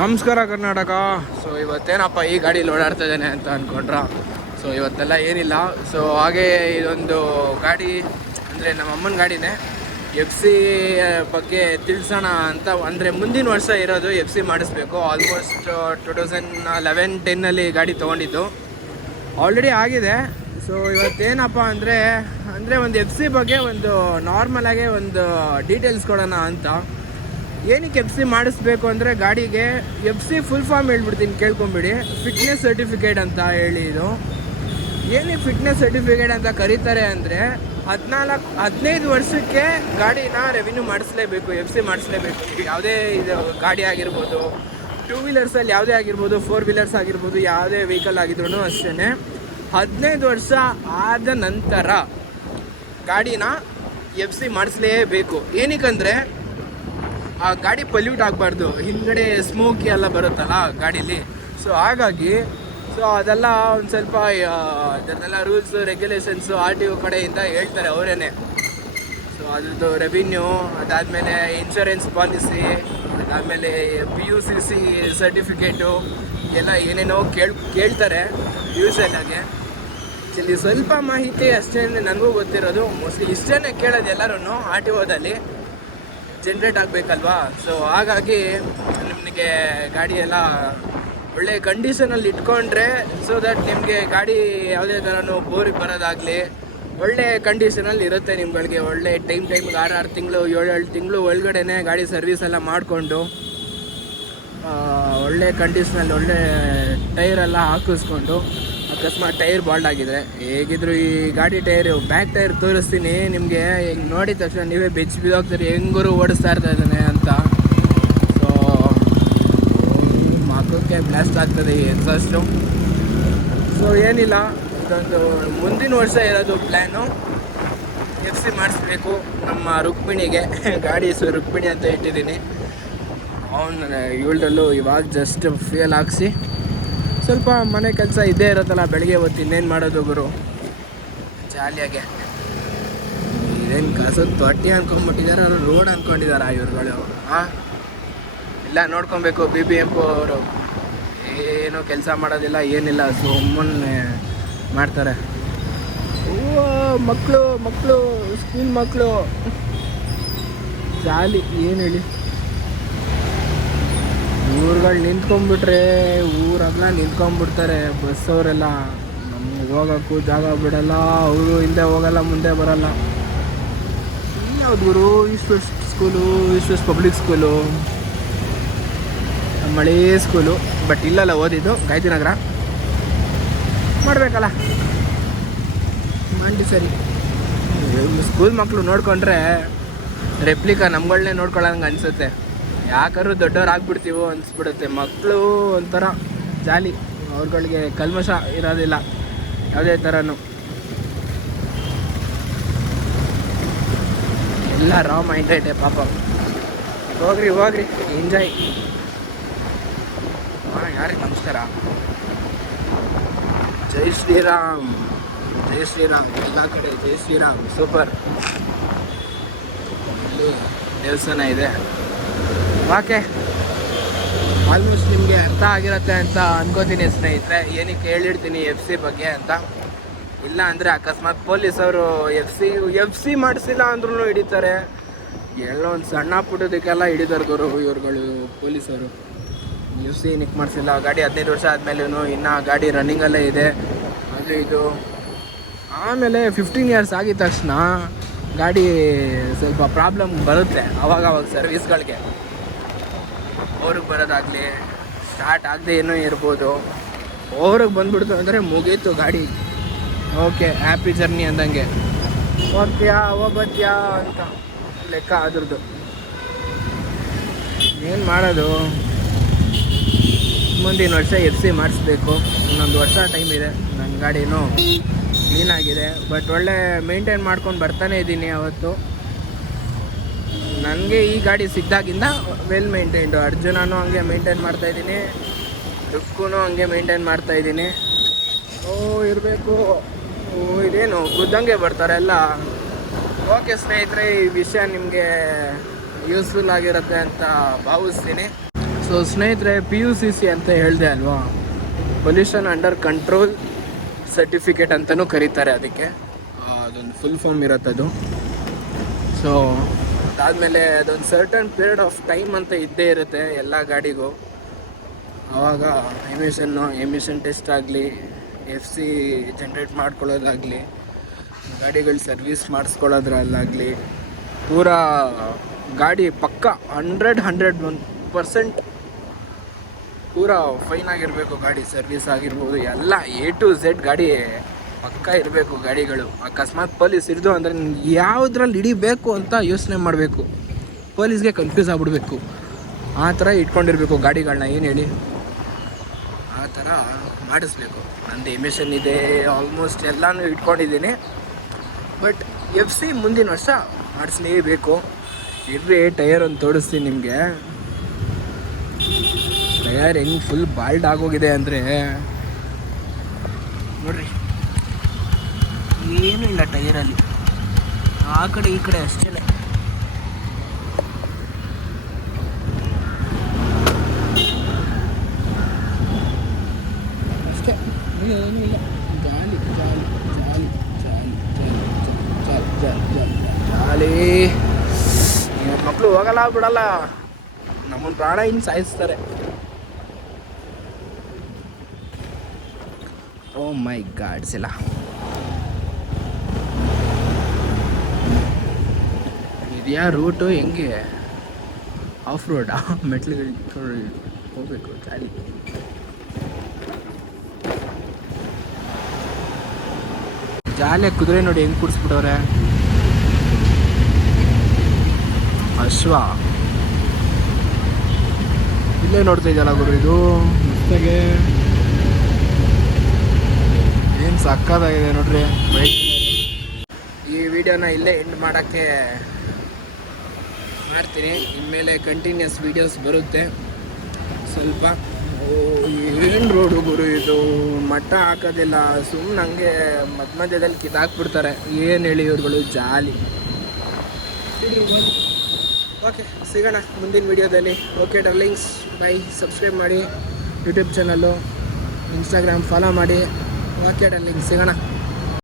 ನಮಸ್ಕಾರ ಕರ್ನಾಟಕ. ಸೊ ಇವತ್ತೇನಪ್ಪ ಈ ಗಾಡೀಲಿ ಓಡಾಡ್ತಾ ಇದ್ದೇನೆ ಅಂತ ಅಂದ್ಕೊಂಡ್ರ. ಸೊ ಇವತ್ತೆಲ್ಲ ಏನಿಲ್ಲ. ಸೊ ಹಾಗೆ ಇದೊಂದು ಗಾಡಿ ಅಂದರೆ ನಮ್ಮ ಅಮ್ಮನ ಗಾಡಿನೇ. FC ಬಗ್ಗೆ ತಿಳಿಸೋಣ ಅಂತ. ಅಂದರೆ ಮುಂದಿನ ವರ್ಷ ಇರೋದು FC ಮಾಡಿಸ್ಬೇಕು. ಆಲ್ಮೋಸ್ಟ್ 2011-10 ಗಾಡಿ ತೊಗೊಂಡಿದ್ದು, ಆಲ್ರೆಡಿ ಆಗಿದೆ. ಸೊ ಇವತ್ತೇನಪ್ಪ ಅಂದರೆ ಒಂದು FC ಬಗ್ಗೆ ಒಂದು ನಾರ್ಮಲಾಗೆ ಒಂದು ಡೀಟೇಲ್ಸ್ ಕೊಡೋಣ ಅಂತ. ಏನಕ್ಕೆ FC ಮಾಡಿಸ್ಬೇಕು ಅಂದರೆ ಗಾಡಿಗೆ FC ಫುಲ್ ಫಾರ್ಮ್ ಹೇಳ್ಬಿಡ್ತೀನಿ, ಕೇಳ್ಕೊಂಬಿಡಿ. ಫಿಟ್ನೆಸ್ ಸರ್ಟಿಫಿಕೇಟ್ ಅಂತ ಹೇಳಿ. ಇದು ಏನಕ್ಕೆ ಫಿಟ್ನೆಸ್ ಸರ್ಟಿಫಿಕೇಟ್ ಅಂತ ಕರೀತಾರೆ ಅಂದರೆ 15 ವರ್ಷಕ್ಕೆ ಗಾಡಿನ ರೆವಿನ್ಯೂ ಮಾಡಿಸ್ಲೇಬೇಕು, FC ಮಾಡಿಸ್ಲೇಬೇಕು. ಯಾವುದೇ ಇದು ಗಾಡಿ ಆಗಿರ್ಬೋದು, 2 ವೀಲರ್ಸಲ್ಲಿ ಯಾವುದೇ ಆಗಿರ್ಬೋದು, 4 ವೀಲರ್ಸ್ ಆಗಿರ್ಬೋದು, ಯಾವುದೇ ವೆಹಿಕಲ್ ಆಗಿದ್ರು ಅಷ್ಟೇ 15 ವರ್ಷ ಆದ ನಂತರ ಗಾಡಿನ FC ಮಾಡಿಸ್ಲೇಬೇಕು. ಏನಕ್ಕಂದರೆ ಆ ಗಾಡಿ ಪಲ್ಯೂಟ್ ಆಗಬಾರ್ದು, ಹಿಂದ್ಗಡೆ ಸ್ಮೋಕಿ ಎಲ್ಲ ಬರುತ್ತಲ್ಲ ಗಾಡೀಲಿ. ಸೊ ಹಾಗಾಗಿ ಅದೆಲ್ಲ ಒಂದು ಸ್ವಲ್ಪ ಅದನ್ನೆಲ್ಲ ರೂಲ್ಸ್ ರೆಗ್ಯುಲೇಷನ್ಸು RTO ಕಡೆಯಿಂದ ಹೇಳ್ತಾರೆ ಅವರೇನೆ. ಸೊ ಅದ್ರದ್ದು ರೆವಿನ್ಯೂ, ಅದಾದಮೇಲೆ ಇನ್ಶೂರೆನ್ಸ್ ಪಾಲಿಸಿ, ಅದಾದಮೇಲೆ PUCC ಸರ್ಟಿಫಿಕೇಟು ಎಲ್ಲ ಏನೇನೋ ಕೇಳ್ತಾರೆ ಯೂಸಲ್ಲಾಗೆ. ಇಲ್ಲಿ ಸ್ವಲ್ಪ ಮಾಹಿತಿ ಅಷ್ಟೇ ನನಗೂ ಗೊತ್ತಿರೋದು. ಮೋಸ್ಟ್ಲಿ ಇಷ್ಟೇ ಕೇಳೋದು ಎಲ್ಲರೂ RTOದಲ್ಲಿ ಜನ್ರೇಟ್ ಆಗಬೇಕಲ್ವಾ. ಸೊ ಹಾಗಾಗಿ ನಿಮಗೆ ಗಾಡಿ ಎಲ್ಲ ಒಳ್ಳೆ ಕಂಡೀಷನಲ್ಲಿ ಇಟ್ಕೊಂಡ್ರೆ, ಸೊ ದಟ್ ನಿಮಗೆ ಗಾಡಿ ಯಾವುದೇ ಥರನೂ ಬೋರಿಗೆ ಬರೋದಾಗಲಿ ಒಳ್ಳೆ ಕಂಡೀಷನಲ್ಲಿ ಇರುತ್ತೆ ನಿಮ್ಗಳಿಗೆ. ಒಳ್ಳೆ ಟೈಮ್ಗೆ 6 ತಿಂಗಳು 7 ತಿಂಗಳು ಒಳಗಡೆ ಗಾಡಿ ಸರ್ವಿಸ್ ಎಲ್ಲ ಮಾಡಿಕೊಂಡು ಒಳ್ಳೆ ಕಂಡೀಷನಲ್ಲಿ ಒಳ್ಳೆ ಟೈರೆಲ್ಲ ಹಾಕಿಸ್ಕೊಂಡು, ಅಕಸ್ಮಾತ್ ಟೈರ್ ಬಾಲ್ಡ್ ಆಗಿದ್ರೆ, ಹೇಗಿದ್ರು ಈ ಗಾಡಿ ಟೈರು ಬ್ಯಾಕ್ ಟೈರ್ ತೋರಿಸ್ತೀನಿ ನಿಮಗೆ. ಹಿಂಗೆ ನೋಡಿದ ತಕ್ಷಣ ನೀವೇ ಬೆಚ್ಚಿ ಬಿದ್ದೋಗ್ತೀರಿ, ಹೆಂಗರು ಓಡಿಸ್ತಾ ಇದ್ದಾನೆ ಅಂತ. ಸೊ ಮಕ್ಕಕ್ಕೆ ಬ್ಲಾಸ್ಟ್ ಆಗ್ತದೆ ಈ ಎಕ್ಸಾಸ್ಟು. ಸೊ ಏನಿಲ್ಲ, ಇದೊಂದು ಮುಂದಿನ ವರ್ಷ ಇರೋದು ಪ್ಲ್ಯಾನು. FC ಮಾಡಿಸ್ಬೇಕು ನಮ್ಮ ರುಕ್ಮಿಣಿಗೆ. ಗಾಡಿ ಹೆಸರು ರುಕ್ಮಿಣಿ ಅಂತ ಇಟ್ಟಿದ್ದೀನಿ. ಇವಳದಲ್ಲೂ ಇವಾಗ ಜಸ್ಟ್ ಫ್ಯೂಯಲ್ ಹಾಕ್ಸಿ, ಸ್ವಲ್ಪ ಮನೆ ಕೆಲಸ ಇದ್ದೇ ಇರುತ್ತಲ್ಲ ಬೆಳಗ್ಗೆ ಹೊತ್ತು, ಇನ್ನೇನು ಮಾಡೋದು ಗುರು ಜಾಲಿಯಾಗೆ. ಇದೇನು ಕಸದ ತೊಟ್ಟಿ ಅಂದ್ಕೊಂಡ್ಬಿಟ್ಟಿದ್ದಾರೆ, ಅವರು ರೋಡ್ ಅಂದ್ಕೊಂಡಿದ್ದಾರೆ ಇವ್ರುಗಳು. ಇಲ್ಲ ನೋಡ್ಕೊಬೇಕು. BBMP ಅವರು ಏನೂ ಕೆಲಸ ಮಾಡೋದಿಲ್ಲ, ಏನಿಲ್ಲ, ಸುಮ್ಮನೆ ಮಾಡ್ತಾರೆ. ಮಕ್ಕಳು ಸ್ಕೂಲ್ ಮಕ್ಕಳು ಜಾಲಿ, ಏನು ಹೇಳಿ. ಊರುಗಳು ನಿಂತ್ಕೊಂಡ್ಬಿಟ್ರೆ ಊರಾಗಲ ನಿಂತ್ಕೊಂಡ್ಬಿಡ್ತಾರೆ ಬಸ್ಸವರೆಲ್ಲ. ನಮ್ಗೆ ಹೋಗೋಕ್ಕೂ ಜಾಗ ಬಿಡಲ್ಲ, ಅವರು ಹಿಂದೆ ಹೋಗಲ್ಲ, ಮುಂದೆ ಬರಲ್ಲ. ಯಾವ್ದು ಗುರು east west school, east west public school, ಮಳೆ ಸ್ಕೂಲು. ಬಟ್ ಇಲ್ಲಲ್ಲ ಓದಿದ್ದು, ಗಾಯತ್ರಿನಗರ. ಮಾಡಬೇಕಲ್ಲ ಮಂಡಿ ಸರಿ. ಸ್ಕೂಲ್ ಮಕ್ಕಳು ನೋಡಿಕೊಂಡ್ರೆ ರೆಪ್ಲಿಕಾ ನಮ್ಗಳನ್ನೇ ನೋಡ್ಕೊಳ್ಳೋಂಗೆ ಅನಿಸುತ್ತೆ. ಯಾಕಾದ್ರೂ ದೊಡ್ಡವ್ರು ಆಗ್ಬಿಡ್ತೀವೋ ಅನಿಸ್ಬಿಡುತ್ತೆ. ಮಕ್ಕಳು ಒಂಥರ ಜಾಲಿ, ಅವ್ರುಗಳಿಗೆ ಕಲ್ಮಶ ಇರೋದಿಲ್ಲ ಯಾವುದೇ ಥರನೂ. ಎಲ್ಲ ರಾ ಮೈಂಡೈತೆ ಪಾಪ. ಹೋಗ್ರಿ ಎಂಜಾಯ್. ಯಾರಿಗೆ ನಮಸ್ಕಾರ. ಜೈ ಶ್ರೀರಾಮ್, ಜೈ ಶ್ರೀರಾಮ್. ಎಲ್ಲ ಕಡೆ ಜೈ ಶ್ರೀರಾಮ್. ಸೂಪರ್. ಇಲ್ಲಿ ದೇವಸ್ಥಾನ ಇದೆ. ಓಕೆ, ಆಲ್ಮೋಸ್ಟ್ ನಿಮಗೆ ಅರ್ಥ ಆಗಿರುತ್ತೆ ಅಂತ ಅನ್ಕೋತೀನಿ ಸ್ನೇಹಿತರೆ. ಏನಕ್ಕೆ ಹೇಳಿರ್ತೀನಿ FC ಬಗ್ಗೆ ಅಂತ. ಇಲ್ಲ ಅಂದರೆ ಅಕಸ್ಮಾತ್ ಪೊಲೀಸವರು FC ಮಾಡಿಸಿಲ್ಲ ಅಂದ್ರೂ ಹಿಡಿತಾರೆ. ಎಲ್ಲೋ ಒಂದು ಸಣ್ಣ ಪುಟ್ಟದಕ್ಕೆಲ್ಲ ಹಿಡಿದಾರೆ ಗುರು ಇವ್ರುಗಳು ಪೊಲೀಸರು. FC ಏನಕ್ಕೆ ಮಾಡಿಸಿಲ್ಲ, ಗಾಡಿ 15 ವರ್ಷ ಆದಮೇಲೂ ಇನ್ನೂ ಗಾಡಿ ರನ್ನಿಂಗಲ್ಲೇ ಇದೆ, ಅದು ಇದು. ಆಮೇಲೆ 15 ಇಯರ್ಸ್ ಆಗಿದ ತಕ್ಷಣ ಗಾಡಿ ಸ್ವಲ್ಪ ಪ್ರಾಬ್ಲಮ್ ಬರುತ್ತೆ ಅವಾಗವಾಗ ಸರ್ವಿಸ್ಗಳಿಗೆ. ಅವ್ರಿಗೆ ಬರೋದಾಗಲಿ, ಸ್ಟಾರ್ಟ್ ಆಗದೆ ಏನೋ ಇರ್ಬೋದು. ಅವ್ರಿಗೆ ಬಂದ್ಬಿಡ್ತು ಅಂದರೆ ಮುಗೀತು ಗಾಡಿ. ಓಕೆ, ಹ್ಯಾಪಿ ಜರ್ನಿ ಅಂದಂಗೆ. ಹೋಗ್ತೀಯಾ ಹೋಗ್ಬತ್ತೀಯಾ ಅಂತ ಲೆಕ್ಕ ಅದ್ರದ್ದು. ಏನು ಮಾಡೋದು, ಮುಂದಿನ ವರ್ಷ FC ಮಾಡಿಸ್ಬೇಕು. ಇನ್ನೊಂದು ವರ್ಷ ಟೈಮ್ ಇದೆ. ನನ್ನ ಗಾಡಿನೂ ಕ್ಲೀನಾಗಿದೆ, ಬಟ್ ಒಳ್ಳೆ ಮೇಂಟೈನ್ ಮಾಡ್ಕೊಂಡು ಬರ್ತಾನೆ ಇದ್ದೀನಿ. ಅವತ್ತು ನನಗೆ ಈ ಗಾಡಿ ಸಿಕ್ಕಿದಾಗಿಂದ ವೆಲ್ ಮೇಂಟೈನ್ಡು. ಅರ್ಜುನೂ ಹಂಗೆ ಮೇಂಟೈನ್ ಮಾಡ್ತಾಯಿದ್ದೀನಿ, ದುಕ್ಕೂ ಹಂಗೆ ಮೇಂಟೈನ್ ಮಾಡ್ತಾಯಿದ್ದೀನಿ. ಇರಬೇಕು. ಇದೇನು ಗುದ್ದಂಗೆ ಬರ್ತಾರೆ ಎಲ್ಲ. ಓಕೆ ಸ್ನೇಹಿತರೆ, ಈ ವಿಷಯ ನಿಮಗೆ ಯೂಸ್ಫುಲ್ ಆಗಿರುತ್ತೆ ಅಂತ ಭಾವಿಸ್ತೀನಿ. ಸೊ ಸ್ನೇಹಿತರೆ, PUCC ಅಂತ ಹೇಳಿದೆ ಅಲ್ವಾ, ಪೊಲ್ಯೂಷನ್ ಅಂಡರ್ ಕಂಟ್ರೋಲ್ ಸರ್ಟಿಫಿಕೇಟ್ ಅಂತಲೂ ಕರೀತಾರೆ ಅದಕ್ಕೆ. ಅದೊಂದು ಫುಲ್ ಫಾರ್ಮ್ ಇರುತ್ತೆ ಅದು. ಸೊ ಅದಾದಮೇಲೆ ಅದೊಂದು ಸರ್ಟನ್ ಪೀರಿಯಡ್ ಆಫ್ ಟೈಮ್ ಅಂತ ಇದ್ದೇ ಇರುತ್ತೆ ಎಲ್ಲ ಗಾಡಿಗೂ. ಆವಾಗ ಎಮಿಷನ್ ಟೆಸ್ಟ್ ಆಗಲಿ, FC ಜನ್ರೇಟ್ ಮಾಡ್ಕೊಳ್ಳೋದಾಗಲಿ, ಗಾಡಿಗಳು ಸರ್ವಿಸ್ ಮಾಡಿಸ್ಕೊಳ್ಳೋದ್ರಲ್ಲಾಗಲಿ, ಪೂರಾ ಗಾಡಿ ಪಕ್ಕ 100% ಪೂರಾ ಫೈನ್ ಆಗಿರಬೇಕು. ಗಾಡಿ ಸರ್ವಿಸ್ ಆಗಿರ್ಬೋದು, ಎಲ್ಲ A to Z ಗಾಡಿ ಪಕ್ಕ ಇರಬೇಕು ಗಾಡಿಗಳು. ಅಕಸ್ಮಾತ್ ಪೊಲೀಸ್ ಹಿಡಿದು ಅಂದರೆ ಯಾವುದ್ರಲ್ಲಿ ಹಿಡಿಬೇಕು ಅಂತ ಯೋಚನೆ ಮಾಡಬೇಕು. ಪೊಲೀಸ್ಗೆ ಕನ್ಫ್ಯೂಸ್ ಆಗಿಬಿಡ್ಬೇಕು. ಆ ಥರ ಇಟ್ಕೊಂಡಿರಬೇಕು ಗಾಡಿಗಳನ್ನ. ಏನು ಹೇಳಿ, ಆ ಥರ ಮಾಡಿಸ್ಬೇಕು. ನಂದು ಎಮಿಷನ್ ಇದೆ, ಆಲ್ಮೋಸ್ಟ್ ಎಲ್ಲನೂ ಇಟ್ಕೊಂಡಿದ್ದೀನಿ. ಬಟ್ FC ಮುಂದಿನ ವರ್ಷ ಮಾಡಿಸ್ಲೇಬೇಕು. ಇರ್ರಿ, ಟಯರ್ ಒಂದು ತೋರಿಸ್ತೀನಿ ನಿಮಗೆ. ಟಯರ್ ಹೆಂಗೆ ಫುಲ್ ಬಾಲ್ಡ್ ಆಗೋಗಿದೆ ಅಂದರೆ ನೋಡ್ರಿ, ಏನೂ ಇಲ್ಲ ಟಯರಲ್ಲಿ. ಆ ಕಡೆ ಈ ಕಡೆ ಅಷ್ಟೇ. ಅಷ್ಟೇ, ಏನೂ ಇಲ್ಲ. ಜಾಲಿ ಜಾಲಿ ಜಾಲಿ ಜಾಲಿ ಜಾಲಿ ಜಾಲಿ ಜಾಲಿ. ಮಕ್ಕಳು ಹೋಗಲ್ಲ ಬಿಡಲ್ಲ, ನಮ್ಮನ್ನು ಪ್ರಾಣ ಹಿಂಗೆ ಸಾಯಿಸ್ತಾರೆ. ಓ ಮೈ ಗಾಡ್ಸ್ ಇಲ್ಲ. ಇದೆಯಾ ರೂಟು ಹೆಂಗೆ? ಆಫ್ ರೋಡಾ? ಮೆಟ್ಲುಗಳು ಹೋಗ್ಬೇಕು ಜಾಲಿ. ಜಾಲಿಯಾಗಿ ಕುದುರೆ ನೋಡಿ ಹೆಂಗೆ ಕೂಡಿಸ್ಬಿಟ್ಟವ್ರೆ. ಅಶ್ವ ಇಲ್ಲೇ ನೋಡ್ತಾ ಇದೆಯಲ್ಲ ಗುರು, ಇದು ಮಸ್ತಾಗೆ ಏನು ಸಕ್ಕತ್ತಾಗಿದೆ ನೋಡ್ರಿ ಬೈಕ್. ಈ ವಿಡಿಯೋನ ಇಲ್ಲೇ ಎಂಡ್ ಮಾಡೋಕ್ಕೆ ಮಾಡ್ತೀನಿ. ಇನ್ಮೇಲೆ ಕಂಟಿನ್ಯೂಸ್ ವೀಡಿಯೋಸ್ ಬರುತ್ತೆ ಸ್ವಲ್ಪ. ಏನು ರೋಡು ಗುರು ಇದು, ಮಟ್ಟ ಹಾಕೋದಿಲ್ಲ, ಸುಮ್ಮನೆ ಹಂಗೆ ಮಧ್ಯದಲ್ಲಿ ಕಿತ್ತಾಕ್ಬಿಡ್ತಾರೆ. ಏನು ಹೇಳಿ ಇವ್ರುಗಳು, ಜಾಲಿ. ಓಕೆ, ಸಿಗೋಣ ಮುಂದಿನ ವೀಡಿಯೋದಲ್ಲಿ. Okay darlings, by. ಸಬ್ಸ್ಕ್ರೈಬ್ ಮಾಡಿ ಯೂಟ್ಯೂಬ್ ಚಾನಲ್ಲು, ಇನ್ಸ್ಟಾಗ್ರಾಮ್ ಫಾಲೋ ಮಾಡಿ. ಓಕೆ ಡಾರ್ಲಿಂಗ್ಸ್, ಸಿಗೋಣ.